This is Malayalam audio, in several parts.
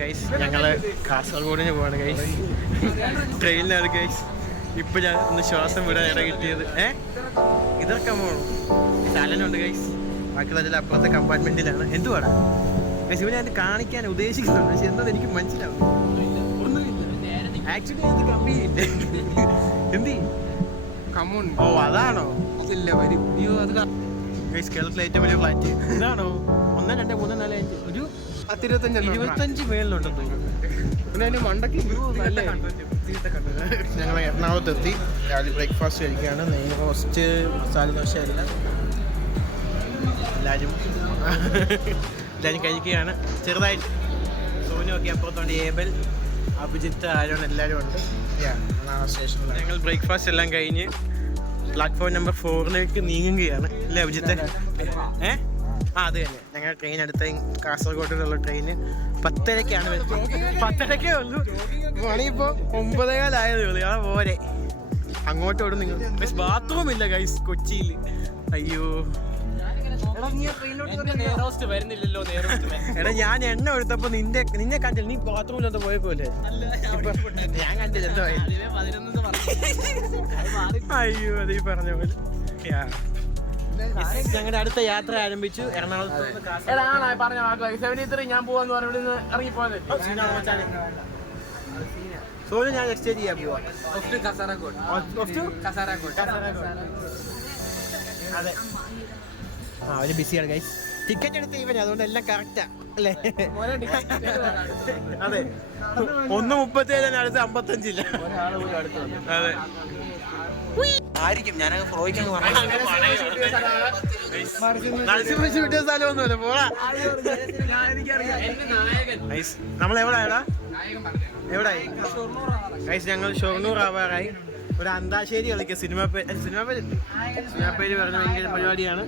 ഗൈസ് ഞങ്ങൾ കാസർഗോഡിന് പോവാണ് ഗൈസ്. ട്രെയിനിലാണ് ഗൈസ്. ഇപ്പം ഞാൻ ഒന്ന് ശ്വാസം വിടാൻ ഇട കിട്ടിയത്. ഇതൊക്കെ പോകണം. ചാലനുണ്ട് ഗൈസ്. ബാക്കിയുള്ള അപ്പുറത്തെ കമ്പാർട്ട്മെന്റിലാണ്. എന്തുവാടാ ഗൈസ് ഇവനെ അത് കാണിക്കാൻ ഉദ്ദേശിക്കുന്നുണ്ട്. പക്ഷെ എന്താ എനിക്ക് മനസ്സിലാവും. ഒന്നുമില്ല ആക്ച്വലി അത് കമ്പിയില്ല. എന്തി കമ്മൺ. ഓ അതാണോ? അതില്ല വരും. അയ്യോ അത് ഗൈസ് കേരളത്തിലെ ഏറ്റവും വലിയ ഫ്ലാറ്റ് ഇതാണോ? 1 2 3 4 5 ഒരു 25 മേളിലുണ്ടെന്ന് തോന്നുന്നു. പിന്നെ അതിന് മണ്ടയ്ക്ക് ഞങ്ങൾ എറണാകുളത്ത് എത്തി. രാവിലെ ബ്രേക്ക്ഫാസ്റ്റ് കഴിക്കുകയാണ്. നെയ്യ് റോസ്റ്റ്, മസാല ദോശ എല്ലാം എല്ലാവരും കഴിക്കുകയാണ് ചെറുതായിട്ട്. സോനുമൊക്കെ അപ്പുറത്തുണ്ട്. ഏബൽ, അഭിജിത്ത്, ആരോൺ എല്ലാവരും ഉണ്ട്. സ്റ്റേഷനിൽ ഞങ്ങൾ ബ്രേക്ക്ഫാസ്റ്റ് എല്ലാം കഴിഞ്ഞ് പ്ലാറ്റ്ഫോം നമ്പർ 4 നീങ്ങുകയാണ്. അല്ലേ അഭിജിത്ത്? അത് തന്നെ. ഞങ്ങൾ ട്രെയിൻ അടുത്ത കാസർഗോഡിലുള്ള ട്രെയിന് 10:30-ക്കാണ് വരുന്നത്. 10:30-ക്കേ ഉള്ളൂ. മണിയിപ്പോൾ 9:15 ആയതേ ഉള്ളൂ. ആ പോരെ അങ്ങോട്ട് ഓടും നിങ്ങൾ. പക്ഷെ ബാത്റൂം ഇല്ല ഗൈസ് കൊച്ചിയിൽ. അയ്യോ എടാ ഞാൻ എണ്ണ എടുത്തപ്പോ നിന്നെ കണ്ടില്ല. നീ ബാത്റൂമിലൊന്നും പോയപ്പോലെ ഞാൻ കണ്ടില്ല. എന്തോ അയ്യോ അത് ഈ പറഞ്ഞ പോലെ. ഞങ്ങളുടെ അടുത്ത യാത്ര ആരംഭിച്ചു. എറണാകുളത്ത് ഞാൻ പോവാന്ന് പറഞ്ഞു ഇറങ്ങിപ്പോയത്. സോനു ഞാൻ എക്സ്ചേഞ്ച് ചെയ്യാൻ പോവാ. അതെ അവര് ബിസിയാണ് ഗൈസ്. ടിക്കറ്റ് എടുത്ത് ഇവന് അതുകൊണ്ട് എല്ലാം കറക്റ്റാ അല്ലേ? അതെ 1:37 അടുത്ത് 55 അതെ ആയിരിക്കും. ഞാനങ്ങ് ഫ്ലോയ്ക്കങ്ങ് പറഞ്ഞു. കിട്ടിയ സ്ഥലമൊന്നുമല്ല പോടാ. നമ്മളെവിടായടാ? എവിടായി ഗൈസ്? ഞങ്ങൾ ഷൊർണൂർ ആവാറായി. ഒരു അന്താശ്ശേരി കളിക്കുക. സിനിമ പേര് പറഞ്ഞ ഭയങ്കര പരിപാടിയാണ്.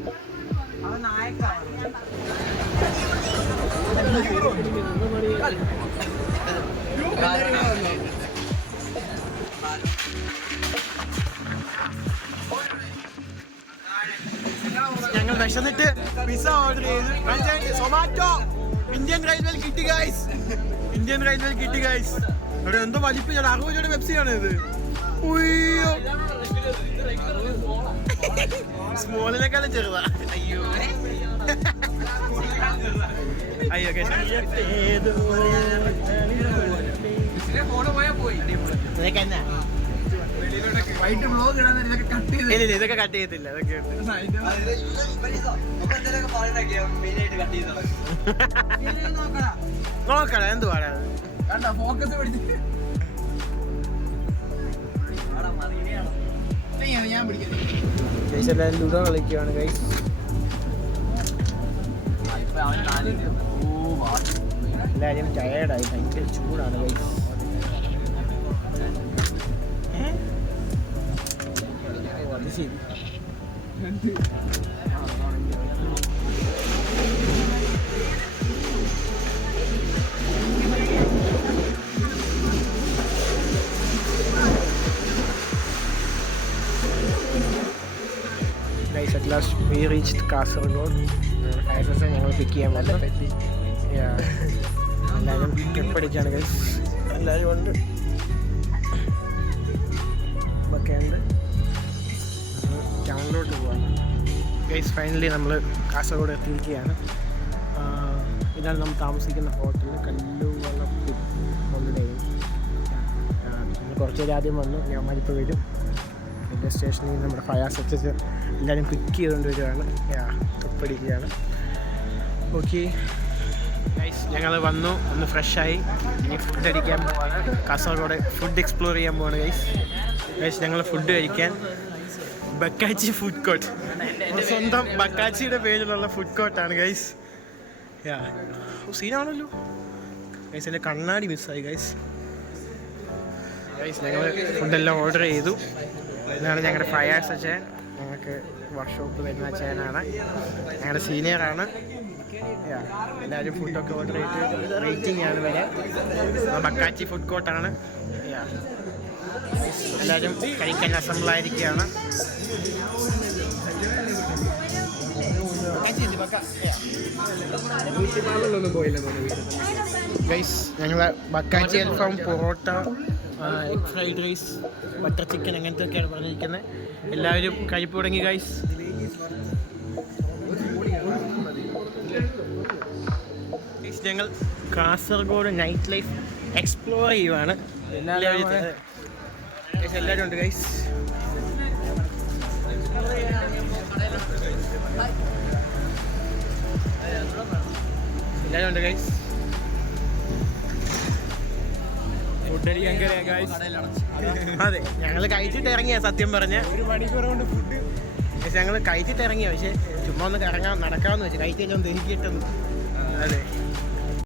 ഞങ്ങൾ വിശന്നിട്ട് പിസ്സ ഓർഡർ ചെയ്ത് സൊമാറ്റോ. ഇന്ത്യൻ റെയിൽവേ കിട്ടി ഗൈസ്. അവിടെ എന്തോ വലിപ്പം. 60 രൂപയുടെ പെപ്സിയാണ് ഇത്. സ്മോളിനെക്കാളും ചെറുതാ. അയ്യോ ഇതൊക്കെ കട്ട് ചെയ്യത്തില്ല. ഇതൊക്കെ നോക്കണം എന്തുവാടാ എല്ലാവരും ലുഡോ കളിക്കുകയാണ് ഗൈസ്. എല്ലാവരും ടയേർഡായി. ഭയങ്കര ചൂടാണ് ഗൈസ്. അത് ശരി. Guys, at last we reached Kasaragod. ഞങ്ങൾ പിക്ക് ചെയ്യാൻ വന്നു. എല്ലാവരും ട്രിപ്പ് അടിക്കുകയാണ് ഗൈസ്. എല്ലാവരും ഉണ്ട് ഒക്കെ ഉണ്ട്. ടൗണിലോട്ട് പോവാണ് ഗൈസ്. ഫൈനലി നമ്മൾ കാസർഗോഡ് എത്തിയിരിക്കുകയാണ്. ഇതാണ് നമ്മൾ താമസിക്കുന്ന ഹോട്ടൽ. കല്ലുവളപ്പിൽ ഹോളിഡേ. കുറച്ച് നേരം ആദ്യം വന്നു. ഞാനിപ്പോൾ വരും. റെയിൽവേ സ്റ്റേഷനിൽ നമ്മുടെ ഫയാസ് എത്തിച്ച് എല്ലാവരും പിക്ക് ചെയ്തുകൊണ്ട് വരുവാണ്. ട്രിപ്പടിക്കുകയാണ്. ഓക്കെ ഗൈസ് ഞങ്ങൾ വന്നു. ഒന്ന് ഫ്രഷായി. ഇനി ഫുഡ് അടിക്കാൻ പോവാണ്. കാസർഗോഡ് ഫുഡ് എക്സ്പ്ലോർ ചെയ്യാൻ പോവാണ് ഗൈസ്. ഞങ്ങൾ ഫുഡ് കഴിക്കാൻ ബക്കാച്ചി ഫുഡ് കോർട്ട്. സ്വന്തം ബക്കാച്ചിയുടെ പേരിലുള്ള ഫുഡ് കോർട്ടാണ് ഗൈസ്. സീനാണല്ലോ ഗൈസ്. എൻ്റെ കണ്ണാടി മിസ്സായി ഗൈസ്. ഞങ്ങൾ ഫുഡെല്ലാം ഓർഡർ ചെയ്തു. ഇതാണ് ഞങ്ങളുടെ ഫയാസ് അച്ഛൻ. ഞങ്ങൾക്ക് വർക്ക്ഷോപ്പ് വരുന്ന അച്ഛനാണ്. ഞങ്ങളുടെ സീനിയറാണ്. എല്ലാവരും ഫുഡൊക്കെ ഓർഡർ ചെയ്തിട്ട് വെയിറ്റിംഗ് ആണ് വരെ. ബക്കാച്ചി ഫുഡ് കോർട്ടാണ്. എല്ലാവരും കഴിക്കാൻ അസംബിളായിരിക്കുകയാണ്. ഗൈസ് ഞങ്ങൾ ബക്കാച്ചി അൽഫാം, parotta, egg fried rice, butter chicken അങ്ങനത്തെ ഒക്കെയാണ് പറഞ്ഞിരിക്കുന്നത്. എല്ലാവരും കഴിപ്പ് തുടങ്ങി ഗൈസ്. ഞങ്ങൾ കാസർഗോഡ് നൈറ്റ് ലൈഫ് എക്സ്പ്ലോർ ചെയ്യുവാണ്. എല്ലാവരും ഉണ്ട് ഗൈസ്. എല്ലാവരും ഉണ്ട് ഗൈസ്. അതെ, ഞങ്ങൾ കഴിച്ചിട്ട് ഇറങ്ങിയ, സത്യം പറഞ്ഞ 1 മണിക്കൂർ കൊണ്ട് ഫുഡ് ഞങ്ങൾ കഴിച്ചിട്ട് ഇറങ്ങിയ. പക്ഷെ ചുമ്മാ ഒന്ന് നടക്കാമെന്ന് വെച്ചു, കഴിച്ചിട്ട് ഒന്ന് ദഹിക്കിട്ടെന്ന്. അതെ.